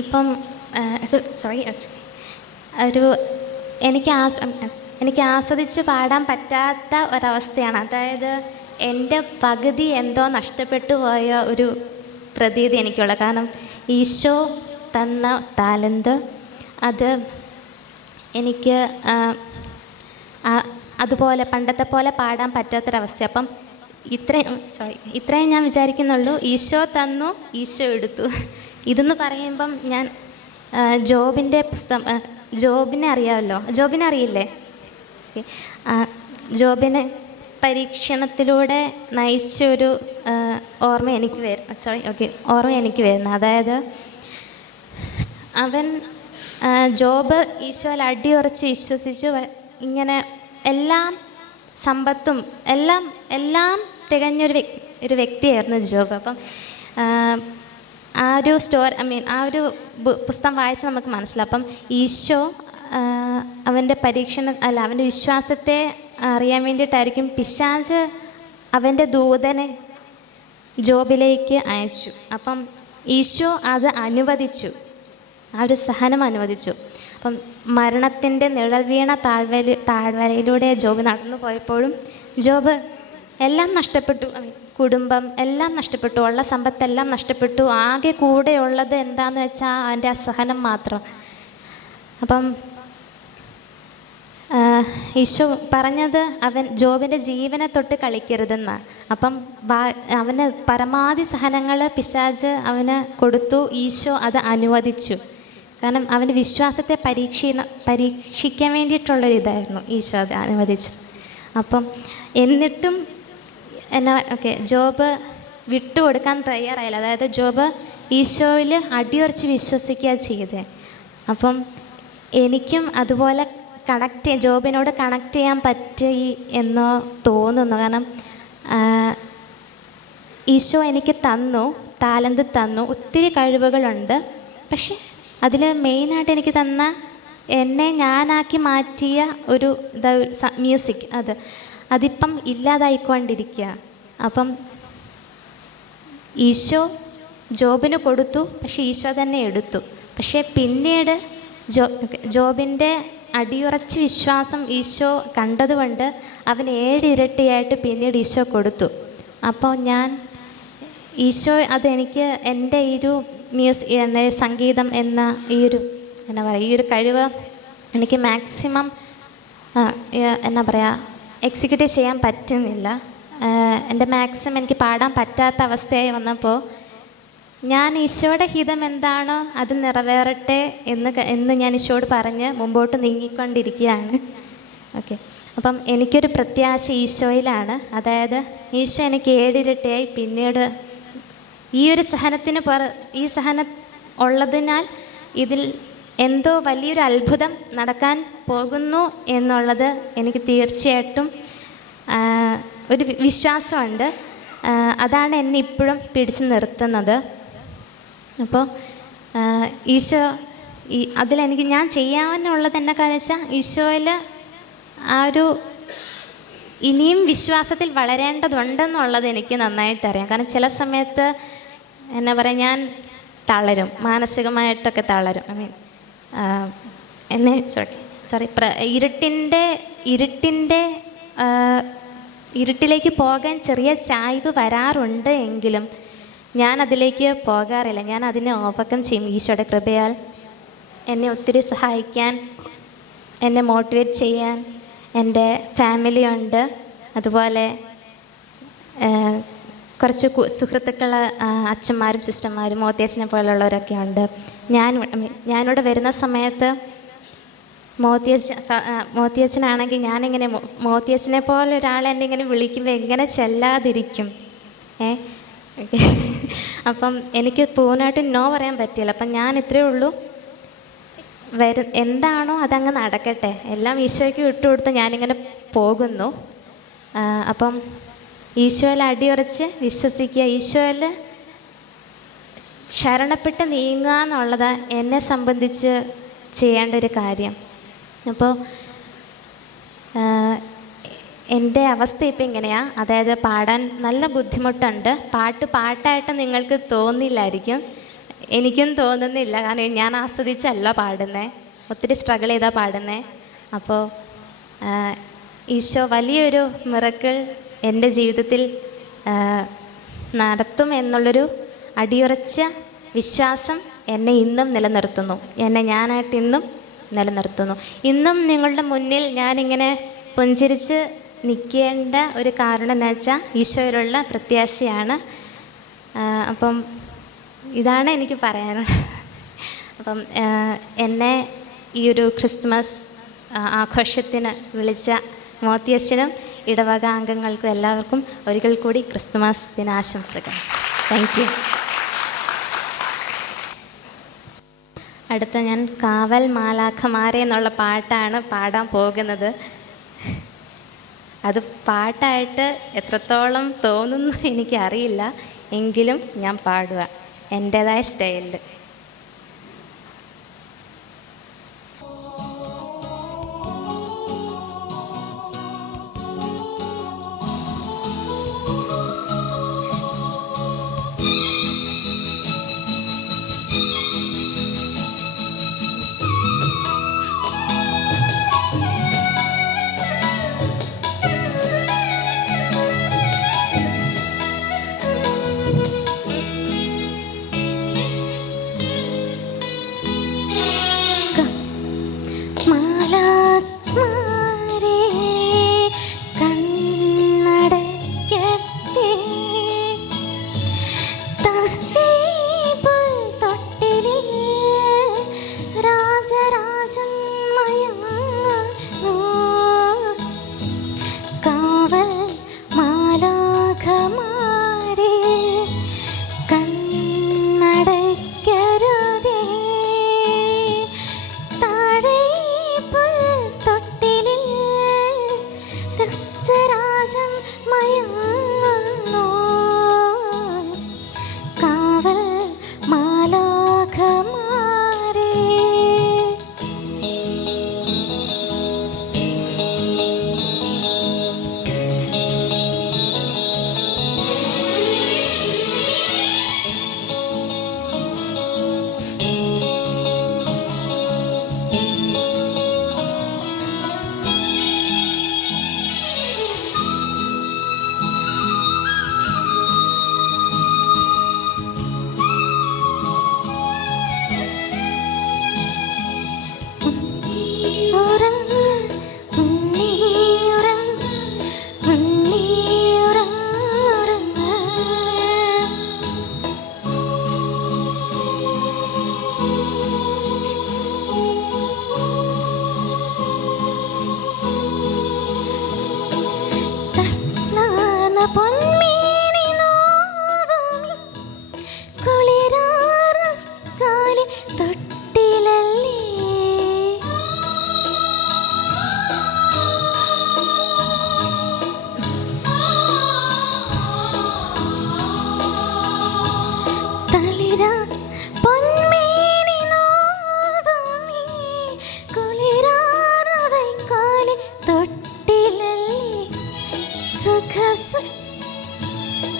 ഇപ്പം സോറി ഒരു എനിക്ക് ആസ്വദിച്ച് പാടാൻ പറ്റാത്ത ഒരവസ്ഥയാണ്. അതായത് എൻ്റെ പകുതി എന്തോ നഷ്ടപ്പെട്ടു പോയ ഒരു പ്രതീതി എനിക്കുള്ള. കാരണം ഈശോ തന്ന താലന്ത് അത് എനിക്ക് അതുപോലെ പണ്ടത്തെ പോലെ പാടാൻ പറ്റാത്തൊരവസ്ഥ. അപ്പം ഇത്രയും ഞാൻ വിചാരിക്കുന്നുള്ളൂ. ഈശോ തന്നു, ഈശോ എടുത്തു. ഇതെന്ന് പറയുമ്പം ഞാൻ ജോബിൻ്റെ പുസ്തകം, ജോബിനെ അറിയാമല്ലോ, ജോബിനെ അറിയില്ലേ? ജോബിനെ പരീക്ഷണത്തിലൂടെ നയിച്ചൊരു ഓർമ്മ എനിക്ക് വരുന്നു. അതായത് അവൻ ജോബ് ഈശോയിൽ അടിയുറച്ച് വിശ്വസിച്ചു ഇങ്ങനെ എല്ലാം സമ്പത്തും എല്ലാം തികഞ്ഞൊരു വ്യക്തിയായിരുന്നു ജോബ്. അപ്പം ആ ഒരു ആ ഒരു പുസ്തകം വായിച്ച് നമുക്ക് മനസ്സിലാവും. അപ്പം ഈശോ അവൻ്റെ അവൻ്റെ വിശ്വാസത്തെ അറിയാൻ വേണ്ടിയിട്ടായിരിക്കും പിശാച് അവൻ്റെ ദൂതനെ ജോബിലേക്ക് അയച്ചു. അപ്പം ഈശോ അത് അനുവദിച്ചു, ആ ഒരു സഹനം അനുവദിച്ചു. അപ്പം മരണത്തിൻ്റെ നിഴൽ വീണ താഴ്വരയിലൂടെ ജോബ് നടന്നു പോയപ്പോഴും ജോബ് എല്ലാം നഷ്ടപ്പെട്ടു. കുടുംബം എല്ലാം നഷ്ടപ്പെട്ടു, ഉള്ള സമ്പത്തെല്ലാം നഷ്ടപ്പെട്ടു. ആകെ കൂടെയുള്ളത് എന്താന്ന് വെച്ചാൽ അവൻ്റെ അസഹനം മാത്രം. അപ്പം ഈശോ പറഞ്ഞത് അവൻ ജോബിൻ്റെ ജീവനെ തൊട്ട് കളിക്കരുതെന്ന്. അപ്പം അവന് പരമാവധി സഹനങ്ങൾ പിശാച് അവന് കൊടുത്തു. ഈശോ അത് അനുവദിച്ചു. കാരണം അവൻ്റെ വിശ്വാസത്തെ പരീക്ഷിക്കാൻ വേണ്ടിയിട്ടുള്ളൊരിതായിരുന്നു ഈശോ അത് അനുവദിച്ചത്. അപ്പം എന്നിട്ടും ജോബ് വിട്ടുകൊടുക്കാൻ തയ്യാറായില്ല. അതായത് ജോബ് ഈശോയിൽ അടിയുറച്ച് വിശ്വസിക്കുക ചെയ്തേ. അപ്പം എനിക്കും അതുപോലെ ജോബിനോട് കണക്ട് ചെയ്യാൻ പറ്റി എന്നോ തോന്നുന്നു. കാരണം ഈശോ എനിക്ക് താലന്ത് തന്നു, ഒത്തിരി കഴിവുകളുണ്ട്. പക്ഷെ അതിൽ മെയിനായിട്ട് എനിക്ക് തന്ന എന്നെ ഞാനാക്കി മാറ്റിയ ഒരു മ്യൂസിക്, അതിപ്പം ഇല്ലാതായിക്കൊണ്ടിരിക്കുക. അപ്പം ഈശോ ജോബിന് കൊടുത്തു, പക്ഷെ ഈശോ തന്നെ എടുത്തു. പക്ഷേ പിന്നീട് ജോബിൻ്റെ അടിയുറച്ച വിശ്വാസം ഈശോ കണ്ടതുകൊണ്ട് അവന് 7 ഇരട്ടിയായിട്ട് പിന്നീട് ഈശോ കൊടുത്തു. അപ്പോൾ ഈശോ അതെനിക്ക് എൻ്റെ ഈ ഒരു സംഗീതം എന്ന ഈ ഒരു കഴിവ് എനിക്ക് മാക്സിമം എക്സിക്യൂട്ട് ചെയ്യാൻ പറ്റുന്നില്ല. എൻ്റെ മാക്സിമം എനിക്ക് പാടാൻ പറ്റാത്ത അവസ്ഥയായി വന്നപ്പോൾ ഞാൻ ഈശോയുടെ ഹിതം എന്താണോ അത് നിറവേറട്ടെ എന്ന് ഞാൻ ഈശോയോട് പറഞ്ഞ് മുമ്പോട്ട് നീങ്ങിക്കൊണ്ടിരിക്കുകയാണ്. അപ്പം എനിക്കൊരു പ്രത്യാശ ഈശോയിലാണ്. അതായത് ഈശോ എനിക്ക് 7 ഇരട്ടിയായി പിന്നീട് ഈ ഒരു ഈ സഹനം ഉള്ളതിനാൽ ഇതിൽ എന്തോ വലിയൊരു അത്ഭുതം നടക്കാൻ പോകുന്നു എന്നുള്ളത് എനിക്ക് തീർച്ചയായിട്ടും ഒരു വിശ്വാസമുണ്ട്. അതാണ് എന്നെ ഇപ്പോഴും പിടിച്ചു നിർത്തുന്നത്. അപ്പോൾ ഈശോ അതിലെനിക്ക് ഞാൻ ചെയ്യാനുള്ളത് എന്നൊക്കെയെന്ന് വെച്ചാൽ ഈശോയിൽ ആ ഒരു ഇനിയും വിശ്വാസത്തിൽ വളരേണ്ടതുണ്ടെന്നുള്ളത് എനിക്ക് നന്നായിട്ടറിയാം. കാരണം ചില സമയത്ത് ഞാൻ തളരും, മാനസികമായിട്ടൊക്കെ തളരും. ഇരുട്ടിലേക്ക് പോകാൻ ചെറിയ ചായ്വ് വരാറുണ്ട് എങ്കിലും ഞാൻ അതിലേക്ക് പോകാറില്ല. ഞാൻ അതിനെ ഓവർകം ചെയ്യും. ഈശോയുടെ കൃപയാൽ എന്നെ ഒത്തിരി സഹായിക്കാൻ, എന്നെ മോട്ടിവേറ്റ് ചെയ്യാൻ എൻ്റെ ഫാമിലി ഉണ്ട്. അതുപോലെ കുറച്ച് സുഹൃത്തുക്കൾ, അച്ഛന്മാരും സിസ്റ്റർമാരും മോത്തിയച്ഛനെ പോലുള്ളവരൊക്കെ ഉണ്ട്. ഞാനിവിടെ വരുന്ന സമയത്ത് മോത്തിയച്ഛനാണെങ്കിൽ ഞാനിങ്ങനെ മോത്തിയച്ഛനെ പോലെ ഒരാളെ എന്നെ ഇങ്ങനെ വിളിക്കുമ്പോൾ എങ്ങനെ ചെല്ലാതിരിക്കും? അപ്പം എനിക്ക് പൂർണ്ണമായിട്ടും നോ പറയാൻ പറ്റില്ല. അപ്പം ഞാൻ ഇത്രയേ ഉള്ളൂ, എന്താണോ അതങ്ങ് നടക്കട്ടെ, എല്ലാം ഈശോയ്ക്ക് വിട്ടുകൊടുത്ത് ഞാനിങ്ങനെ പോകുന്നു. അപ്പം ഈശോയിൽ അടിയുറച്ച് വിശ്വസിക്കുക, ഈശോയിൽ ശരണപ്പെട്ട് നീങ്ങുക എന്നുള്ളത് എന്നെ സംബന്ധിച്ച് ചെയ്യേണ്ട ഒരു കാര്യം. അപ്പോൾ എൻ്റെ അവസ്ഥ ഇപ്പം ഇങ്ങനെയാണ്. അതായത് പാടാൻ നല്ല ബുദ്ധിമുട്ടുണ്ട്. പാട്ടായിട്ട് നിങ്ങൾക്ക് തോന്നില്ലായിരിക്കും. എനിക്കും തോന്നുന്നില്ല, കാരണം ഞാൻ ആസ്വദിച്ചല്ല പാടുന്നത്, ഒത്തിരി സ്ട്രഗിൾ ചെയ്താൽ പാടുന്നത്. അപ്പോൾ ഈശോ വലിയൊരു മിറക്കിൾ എൻ്റെ ജീവിതത്തിൽ നടത്തും എന്നുള്ളൊരു അടിയുറച്ച വിശ്വാസം എന്നെ ഇന്നും നിലനിർത്തുന്നു, എന്നെ ഞാനായിട്ട് ഇന്നും നിലനിർത്തുന്നു. ഇന്നും നിങ്ങളുടെ മുന്നിൽ ഞാനിങ്ങനെ പുഞ്ചിരിച്ച് നിൽക്കേണ്ട ഒരു കാരണം എന്ന് വെച്ചാൽ ഈശോയിലുള്ള പ്രത്യാശയാണ്. അപ്പം ഇതാണ് എനിക്ക് പറയാനുള്ളത്. അപ്പം എന്നെ ഈ ഒരു ക്രിസ്മസ് ആഘോഷത്തിന് വിളിച്ച മോത്തിയച്ഛനും ഇടവക അംഗങ്ങൾക്കും എല്ലാവർക്കും ഒരിക്കൽ കൂടി ക്രിസ്തുമസ് ദിനാശംസകൾ. Thank you. അടുത്ത ഞാൻ കാവൽ മാലാഖമാരെ എന്നുള്ള പാട്ടാണ് പാടാൻ പോകുന്നത്. അത് പാട്ടായിട്ട് എത്രത്തോളം തോന്നുന്നു എനിക്കറിയില്ല, എങ്കിലും ഞാൻ പാടുക എൻ്റേതായ സ്റ്റൈലിൽ.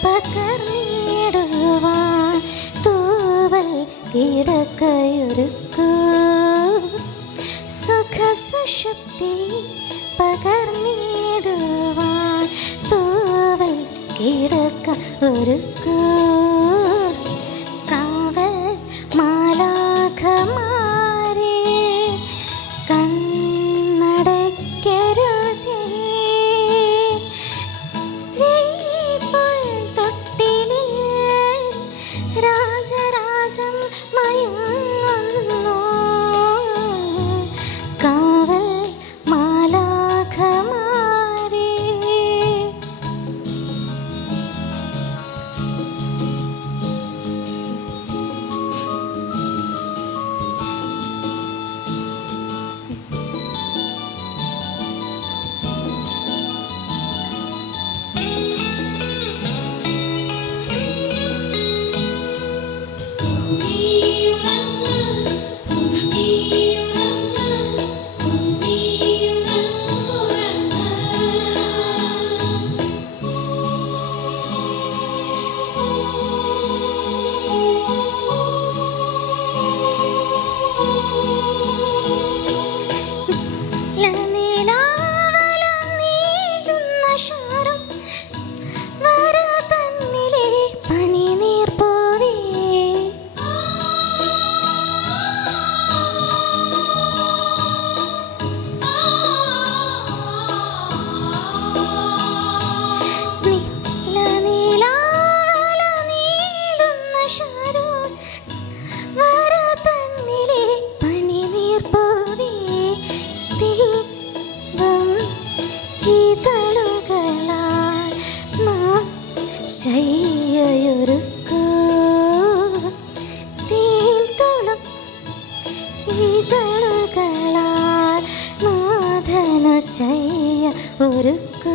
പകർന്നിടുവാൻ തൂവൽ കിടക്കയൊരുക്കൂ, സുഖസുഷുപ്തി പകർന്നിടുവാൻ തൂവൽ കിടക്ക ഒരുക്കൂ. കാവൽ മാലാഖമാരെ കണ്ണടയ്ക്കരുതേ, രാജരാജം മയങ്ങുന്നു. കാവൽ മാലാഖമാരെ ഒരുക്കൂ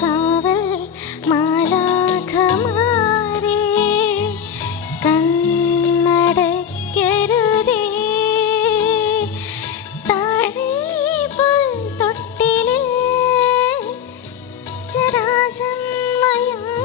കാവൽ മാലാഖമാരേ കണ്ണടയ്ക്കരുതേ താഴെ പുൽത്തൊട്ടിലിൽ രാജൻ മയങ്ങുന്നു